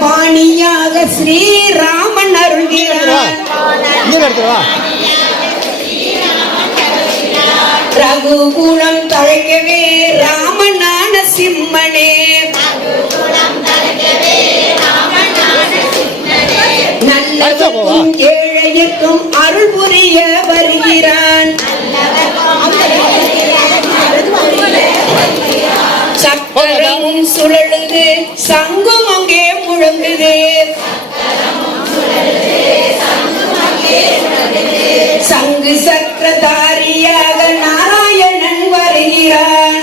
பாணியாக ஸ்ரீராமன் அருள்கிறார். ரகுகுலம் தழைக்கவே ராமனான சிம்மனே, நல்லவர்க்கும் ஏழையர்க்கும் அருள் புரிய வருகிறான். சக்கரமும் சுழலுது, சங்கும் அங்கே முழங்குது. சங்கு சக்கரதாரியாக நாராயணன் வருகிறான்.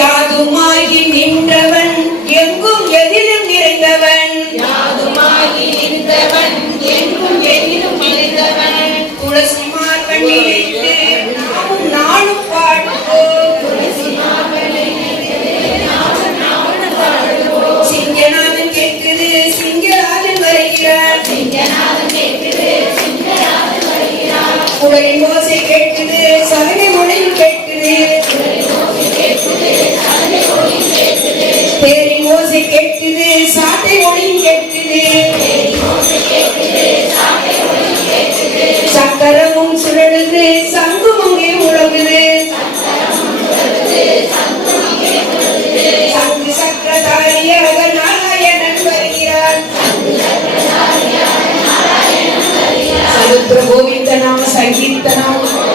யாதுமாகி நின்றவன், எங்கும் எதிலும் நிறைந்தவன். துளசி மார்கழித்து நாளும் பாடுவோம். சிங்கநாதன் கேட்குது, சிங்கராஜன் வருகிறார். குடலின் ஓசை கேட்குது, சகனை மொழியும் கேட்குது. தேரின் ஓசை கேட்குது, சாட்டை மொழியும் கேட்குது. சக்கரமும் சுழலுது, சங்கும் அங்கே முழங்குது. சங்கு சக்கரதாரியாக நாராயணன் வருகிறார். சமுத்திர கோவிந்த நாம சங்கீர்த்தனம்.